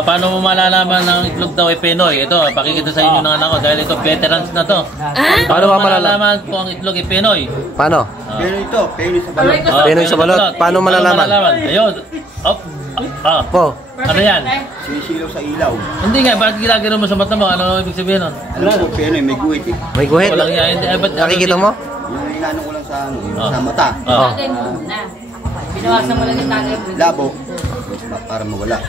Paano mo malalaman ng itlog daw ay Pinoy? Ito, pakikita sa inyo ng anak ko dahil ito veterans na to. Paano mo malalaman po ang itlog ay Pinoy? Paano? Pinoy ito, Pinoy sa balot. Pinoy sa balot. Paano malalaman? Ayun. Po. Ano yan? Sinisilaw sa ilaw. Hindi nga, bakit ginagano mo sa mata mo? Ano ibig sabihin nun? Alam ko, Pinoy, may guhit eh. May guhit? Walang yan. Nakikita mo? Yung inano ko lang sa mata. Binawasan mo lang yung tagay mo. Labo. Para mawala.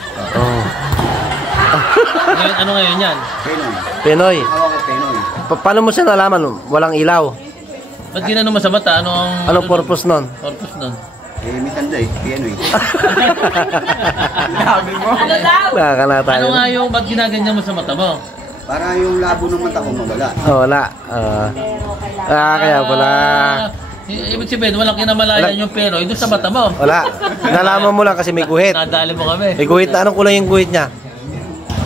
Ngayon, ano ngayon yan? Pinoy. Pinoy. Hawa ko Pinoy. Paano mo siya nalaman? Walang ilaw. Ba't ginano mo sa mata? Anong purpose nun? Purpose nun? May tanda eh, Pinoy. Ano daw? Nakakanata Ano yun. nga yung ba't ginaganyan mo sa mata mo? Para yung labo ng mata ko mawala. Wala. Kaya pala. Ibig sabihin, walang kinamalayan yung Pinoy doon sa mata mo. Wala. Nalaman mo lang kasi may guhit. Nadali mo kami. May guhit na. Anong kulay yung guhit niya?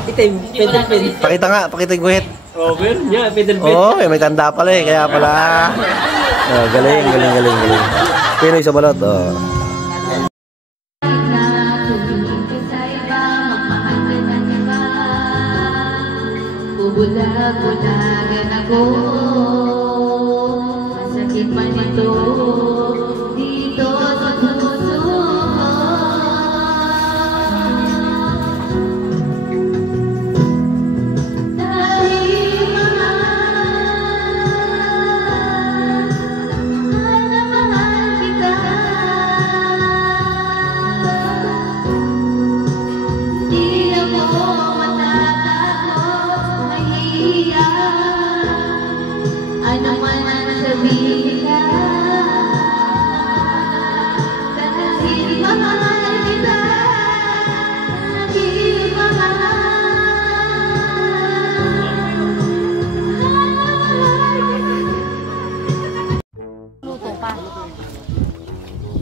Itim, pin. Pakita nga. Pakita yung guhit. Meron niya, pin. Oo, may tanda pala eh. Kaya pala. Galing. Pinoy sa balot. Bulag-bulagan ako, masakit man ito dito sa puso ko. Dahil mahal na mahal kita, di ako ano man ang sabihin ka, dahil mahal kita, dahil mahal luto pa.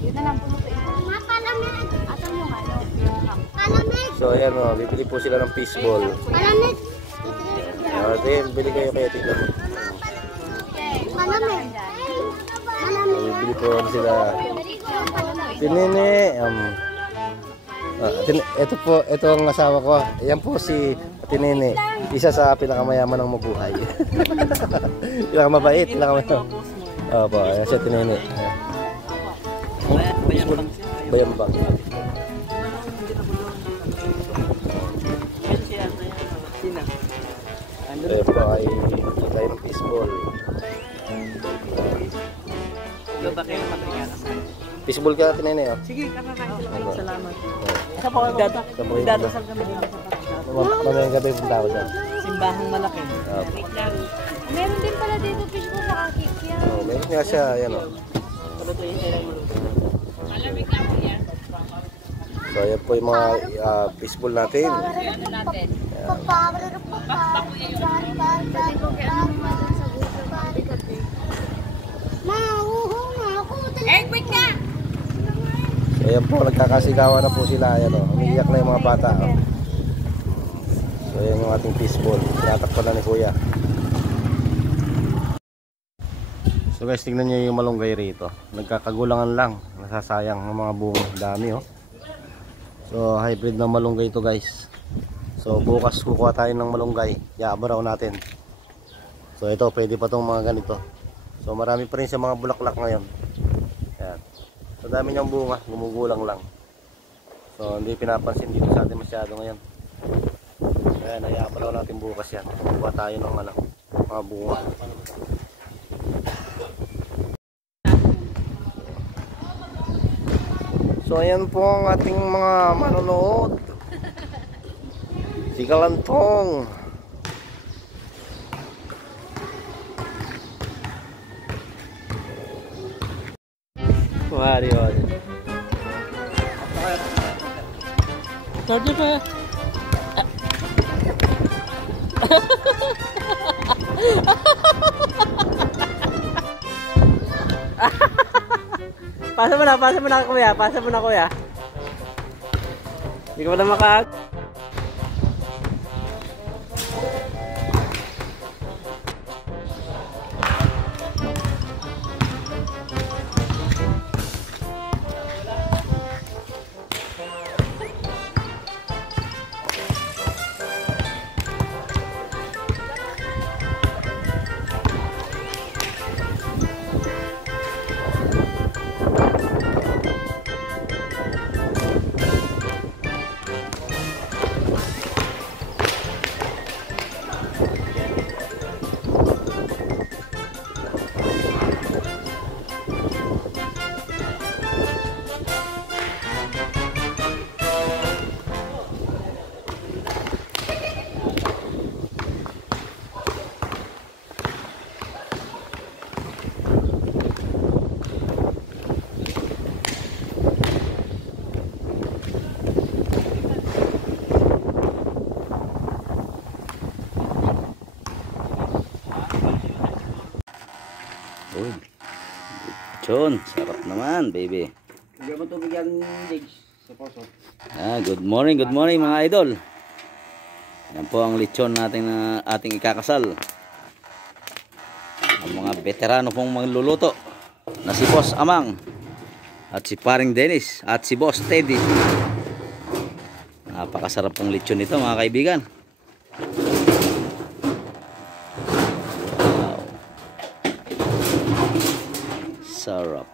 Yun na lang pulutuin. Mapalamig. Asan yung ano? Palamig. So ayan o, bibili po sila ng fishball. Palamig. Bili kayo kaya tignan mo. Malamig. Bibili po sila. Tinini. Ito po, ito ang asawa ko. Ayan po si Tinini. Isa sa pinakamayaman ng mabuhay. Pinakamabait. Opo, ayan siya Tinini. Bayambang. Ayan po ay tayo ng fishball. Fishball ka natin yun eh. Sige, kakakain sila. Salamat. Isa po kayo Dadasal kami. Mamayang gabi yung tao dyan. Simbahang malaki. Meron din pala dito fishbowl sa kakikya. Meron nga siya, yan o. Palutuin sila yung maluto. So ayan po yung mga fishball natin. Ayan po, nagkakasigawan na po sila. Ayan o, umiiyak na yung mga bata. So ayan yung ating fishball. Tinatakpan na ni Kuya. So guys, tingnan nyo yung malunggay rito. Nagkakagulangan lang. Nasasayang ng mga bunga. Dami o. So hybrid na malunggay ito guys. So bukas kukuha tayo ng malunggay. Iabaraw natin. So ito, pwede pa itong mga ganito. So marami pa rin sa mga bulaklak ngayon. Ayan. So dami niyang bunga, gumugulang lang. So hindi pinapansin dito sa atin masyado ngayon. Ayan, iabaraw natin bukas yan. Kukuha tayo ng mga bunga. So ayan po ang ating mga manonood. Si Kalantong. Wari. Sorry pa. Pasa mo na kuya, Hindi ko na maka... lechon. Sarap naman, baby. Hindi mo tubig yan, Diggs. Sa poso. Good morning mga idol. Yan po ang lechon natin na ating ikakasal. Ang mga veterano pong magluluto na si Boss Amang at si Paring Dennis at si Boss Teddy. Napakasarap pong lechon nito mga kaibigan. Wow. Sarap.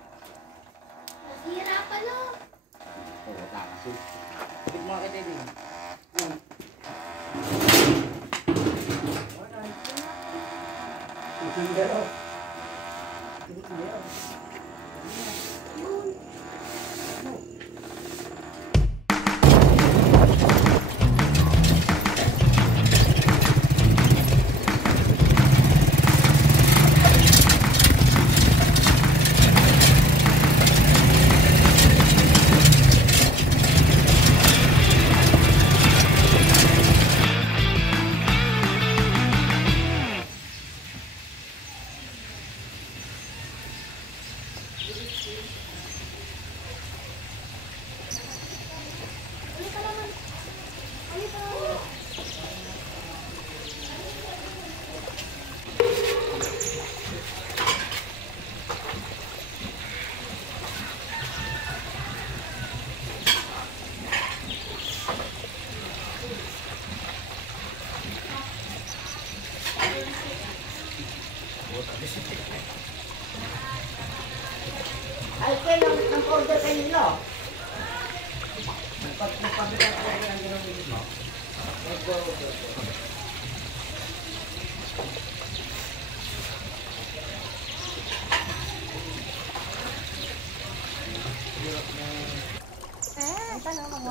Ay, kayo ng order kayo nila.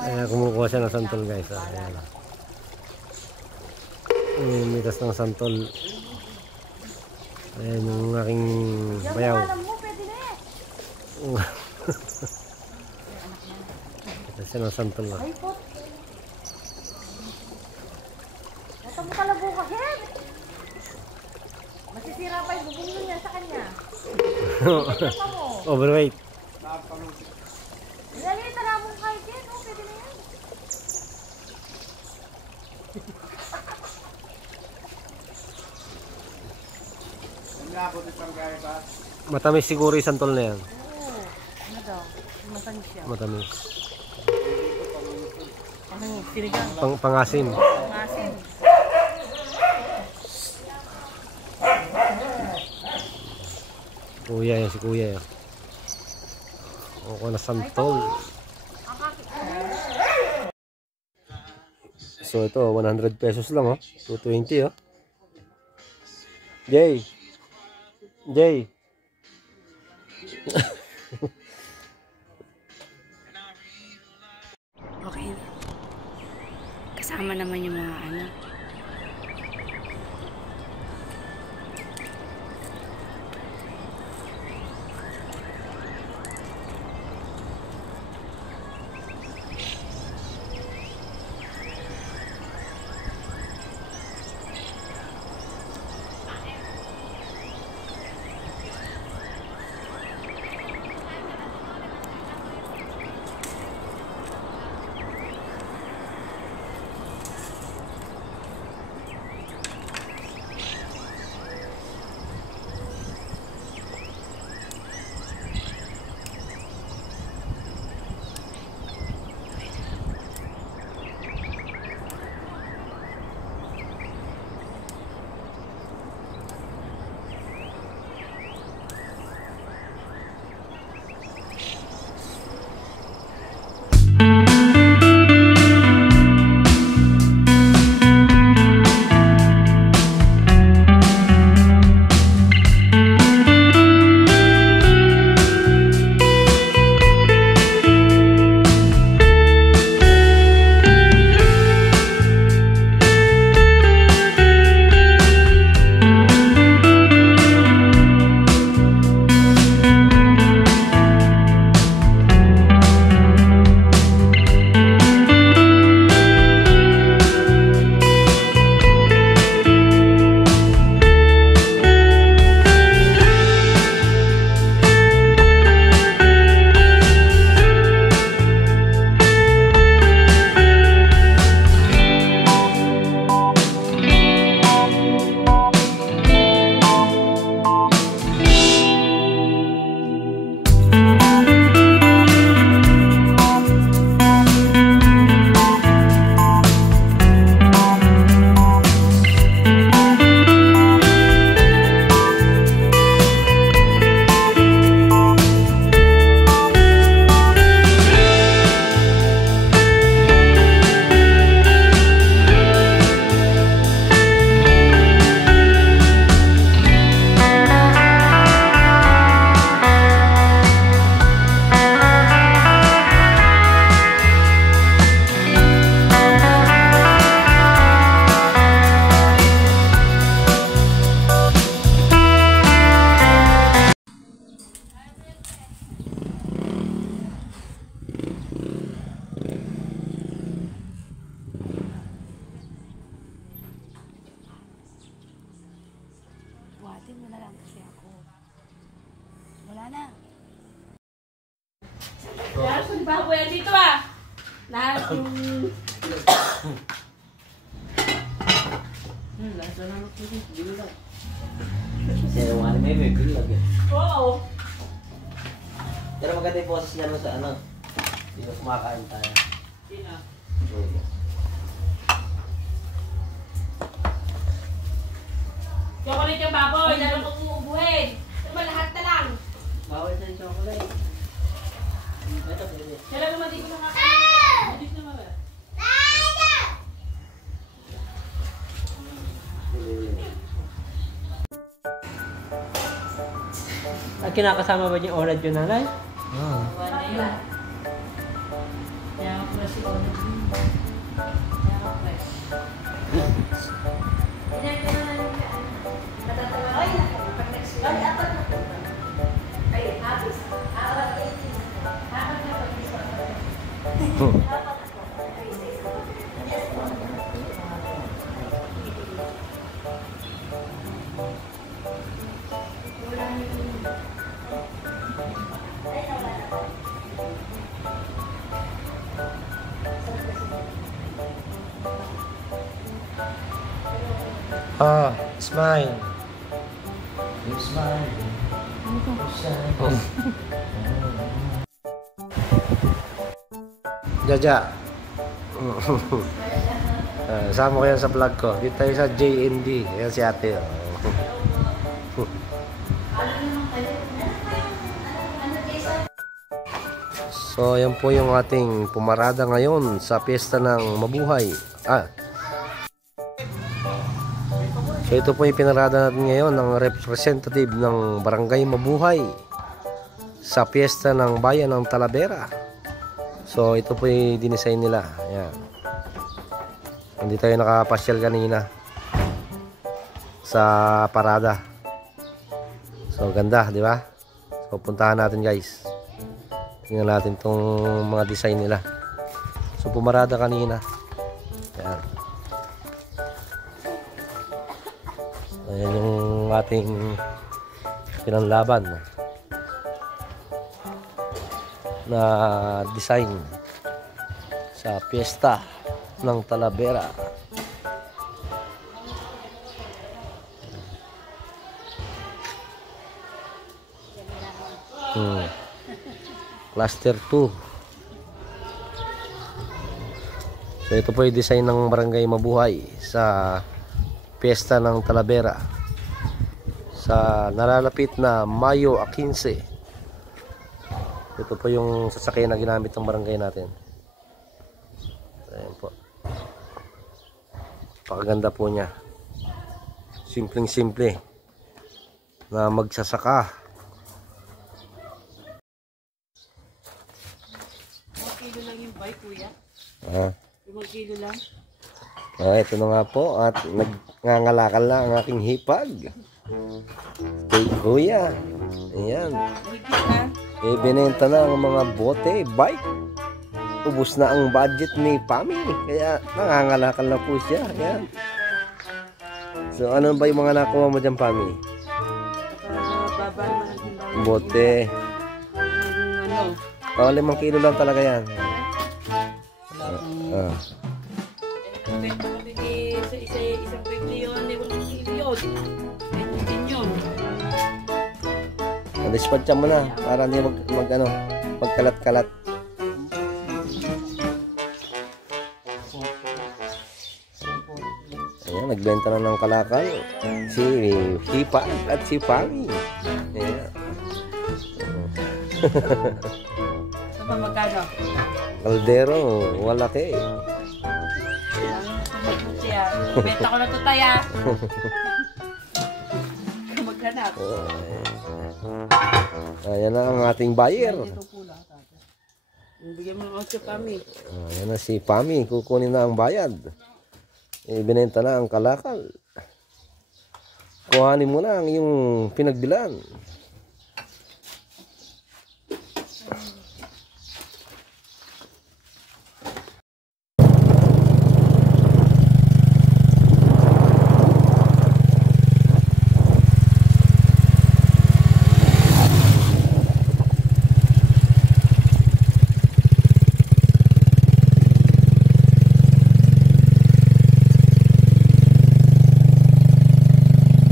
Ayan, kumukuha siya ng santol guys. Ayan. Mitas ng santol. Ayan yung aking bayaw. Mitas siya ng santol na. Ito mo kalabo ka, Hen. Masisira pa yung bubong niya sa kanya. Overweight. Nalita na mong kahit yan, oh, pwede na yan. Matamis siguro yung santol na yan. Oo, ano daw? Matamis siya. Matamis. Sinigang. Pangasim. Pangasim. Kuya yan, si kuya yan. Ako na santol. So ito, 100 pesos lang, oh. 220, oh. Jay. Jay. Okay na. Kasama naman yung mga anak. Buhatin mo na lang kasi ako. Wala na. Kaya kung baboy yan dito ah. Lahat yung... Lasa na magpili. Bili lang. Kasi yung ano may bilag eh. Oo. Pero maganda yung boses niya sa ano. Dito kumakain tayo. Sino? Chocolate yung baboy. Lalo kong uubuhin. Diba lahat na lang. Bawal sa yung chocolate. Ito pwede. Kaya naman di ko nakakain. Madis naman ba? At kinakasama ba niyo orad yung nanay? Wala yun. Kaya ako na si Ono. Kaya ako fresh. Ah, smile. Jaja. Sama ko yan sa vlog ko. Dito tayo sa JND. Ayan si ate. So, yan po yung ating pumarada ngayon sa piyesta ng Mabuhay. So, ito po yung pinarada natin ngayon ng representative ng Barangay Mabuhay sa piyesta ng Bayan ng Talavera. So, ito po yung dinesign nila. Ayan. Hindi tayo nakapasyal kanina sa parada. So, ganda, di ba? So, puntahan natin guys. Tingnan natin tong mga design nila. So, pumarada kanina. Ayan. Ayan yung ating pinanlaban na design sa piyesta ng Talavera. Cluster 2. So ito po yung design ng Barangay Mabuhay sa piyesta ng Talavera sa nalalapit na Mayo 15. Ito po yung sasakyan na ginamit ng barangay natin. Ayan po. Pakaganda po niya. Simpleng-simple na magsasaka. Kilo lang yung bike, kuya. 5 kilo lang. Ito na nga po at nagngangalakal na ang aking hipag. Kay kuya. Ayan. Ibinenta na ang mga bote, bike. Ubus na ang budget ni Pami. Kaya nangangalakal na po siya. Ayan. So ano ba yung mga nakuha mo dyan, Pami? Bote. Ano? 5 kilo lang talaga yan. Benta kami sa isang bike na yun. 1 kilo yun. Benta din yun. Dispatcha mo na para hindi magkalat-kalat. Ayan, nagbenta na ng kalakal si Hipa at si Pami. Ayan. Ito pa magkano? Kaldero, walaki. Benta ko na ito taya. Maghanap. Ayan na ang ating buyer. Bigyan mo ng 8 Pami. Ayan na si Pami, kukunin na ang bayad. Ibinenta na ang kalakal. Kuhanin mo na ang iyong pinagbilan.